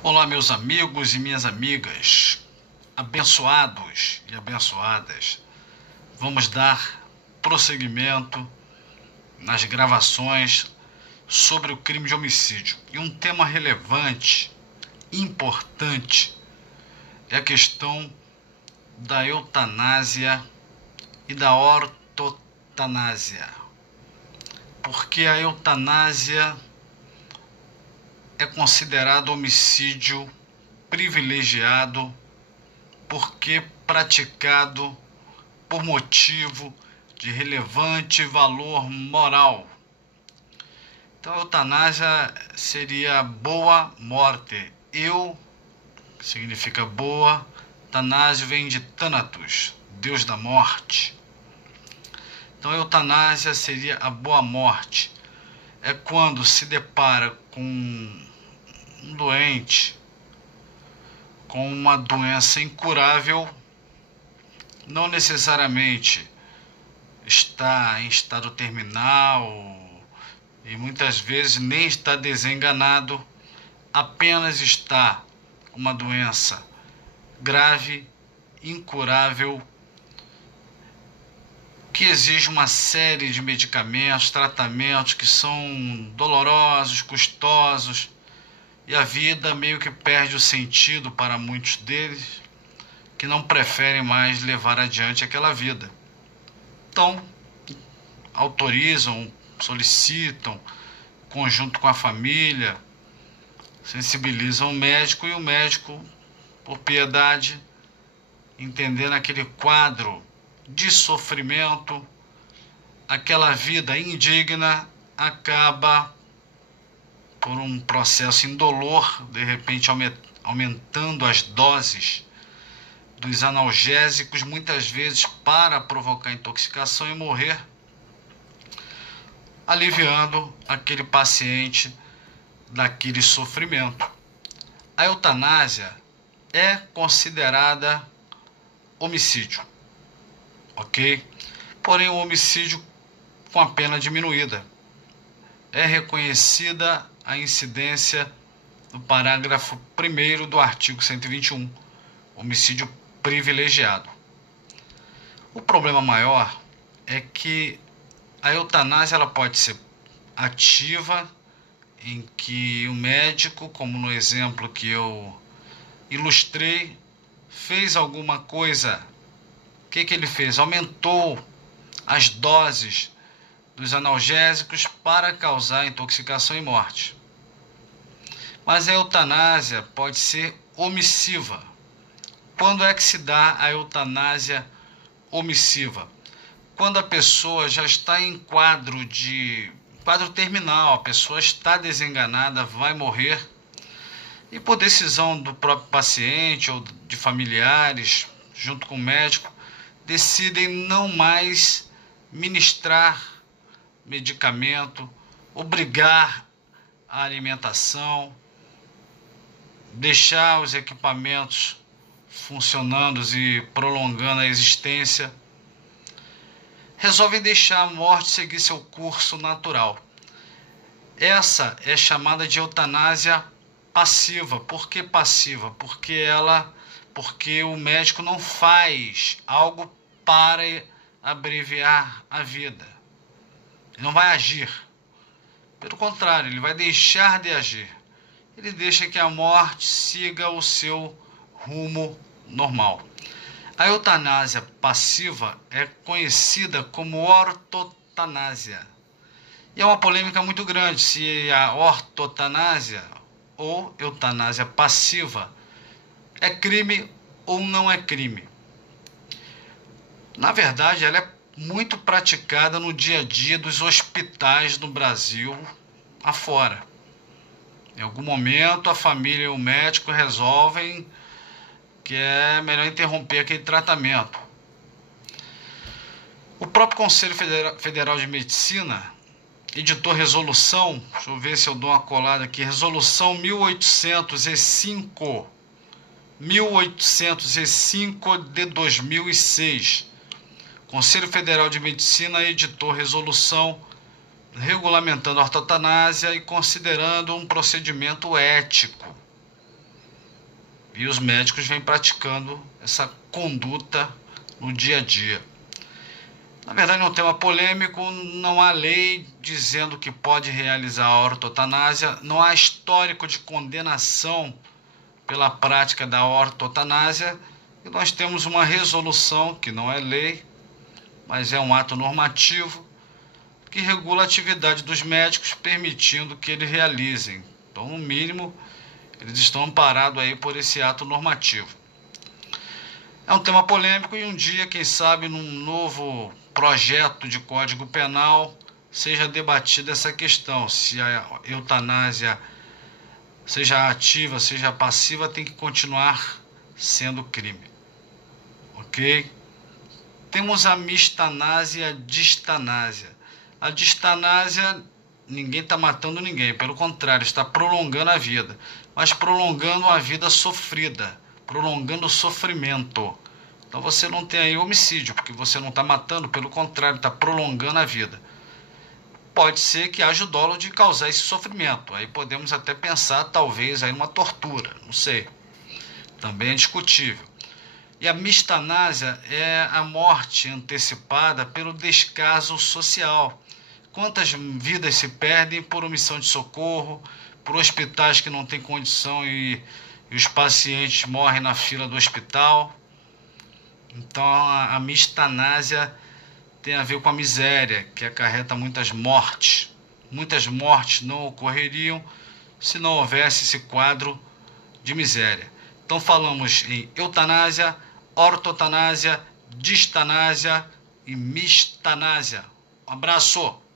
Olá, meus amigos e minhas amigas, abençoados e abençoadas. Vamos dar prosseguimento nas gravações sobre o crime de homicídio. E um tema relevante, importante, é a questão da eutanásia e da ortotanásia. Porque a eutanásia é considerado homicídio privilegiado porque praticado por motivo de relevante valor moral. Então, a eutanásia seria boa morte. Significa boa, tanásio vem de Thanatos, Deus da morte. Então, a eutanásia seria a boa morte. É quando se depara com um doente com uma doença incurável, não necessariamente está em estado terminal e muitas vezes nem está desenganado, apenas está com uma doença grave, incurável, que exige uma série de medicamentos, tratamentos que são dolorosos, custosos, e a vida meio que perde o sentido para muitos deles, que não preferem mais levar adiante aquela vida. Então, autorizam, solicitam, conjunto com a família, sensibilizam o médico, e o médico, por piedade, entendendo aquele quadro de sofrimento, aquela vida indigna, acaba por um processo indolor, de repente aumentando as doses dos analgésicos, muitas vezes para provocar intoxicação e morrer, aliviando aquele paciente daquele sofrimento. A eutanásia é considerada homicídio, ok? Porém, o homicídio com a pena diminuída. É reconhecida a incidência do parágrafo 1º do artigo 121, homicídio privilegiado. O problema maior é que a eutanásia ela pode ser ativa, em que o médico, como no exemplo que eu ilustrei, fez alguma coisa. O que ele fez? Aumentou as doses dos analgésicos para causar intoxicação e morte. Mas a eutanásia pode ser omissiva. Quando é que se dá a eutanásia omissiva? Quando a pessoa já está em quadro terminal, a pessoa está desenganada, vai morrer, e por decisão do próprio paciente ou de familiares, junto com o médico, decidem não mais ministrar medicamento, obrigar a alimentação, deixar os equipamentos funcionando e prolongando a existência. Resolvem deixar a morte seguir seu curso natural. Essa é chamada de eutanásia passiva. Por que passiva? Porque o médico não faz algo para abreviar a vida. Ele não vai agir. Pelo contrário, ele vai deixar de agir. Ele deixa que a morte siga o seu rumo normal. A eutanásia passiva é conhecida como ortotanásia. E é uma polêmica muito grande se a ortotanásia ou eutanásia passiva é crime ou não é crime. Na verdade, ela é muito praticada no dia a dia dos hospitais no Brasil afora. Em algum momento, a família e o médico resolvem que é melhor interromper aquele tratamento. O próprio Conselho Federal de Medicina editou resolução, deixa eu ver se eu dou uma colada aqui, resolução 1805 de 2006. Conselho Federal de Medicina editou resolução regulamentando a ortotanásia e considerando um procedimento ético. E os médicos vêm praticando essa conduta no dia a dia. Na verdade, é um tema polêmico, não há lei dizendo que pode realizar a ortotanásia, não há histórico de condenação pela prática da ortotanásia, e nós temos uma resolução, que não é lei, mas é um ato normativo, que regula a atividade dos médicos, permitindo que eles realizem. Então, no mínimo, eles estão amparados aí por esse ato normativo. É um tema polêmico e um dia, quem sabe, num novo projeto de Código Penal, seja debatida essa questão, se a eutanásia, seja ativa, seja passiva, tem que continuar sendo crime. Ok? Temos a mistanásia e a distanásia. A distanásia, ninguém está matando ninguém, pelo contrário, está prolongando a vida, mas prolongando a vida sofrida, prolongando o sofrimento. Então você não tem aí homicídio, porque você não está matando, pelo contrário, está prolongando a vida. Pode ser que haja o dolo de causar esse sofrimento, aí podemos até pensar talvez aí numa tortura, não sei, também é discutível. E a mistanásia é a morte antecipada pelo descaso social. Quantas vidas se perdem por omissão de socorro, por hospitais que não têm condição e os pacientes morrem na fila do hospital. Então a mistanásia tem a ver com a miséria, que acarreta muitas mortes. Muitas mortes não ocorreriam se não houvesse esse quadro de miséria. Então falamos em eutanásia, ortotanásia, distanásia e mistanásia. Um abraço!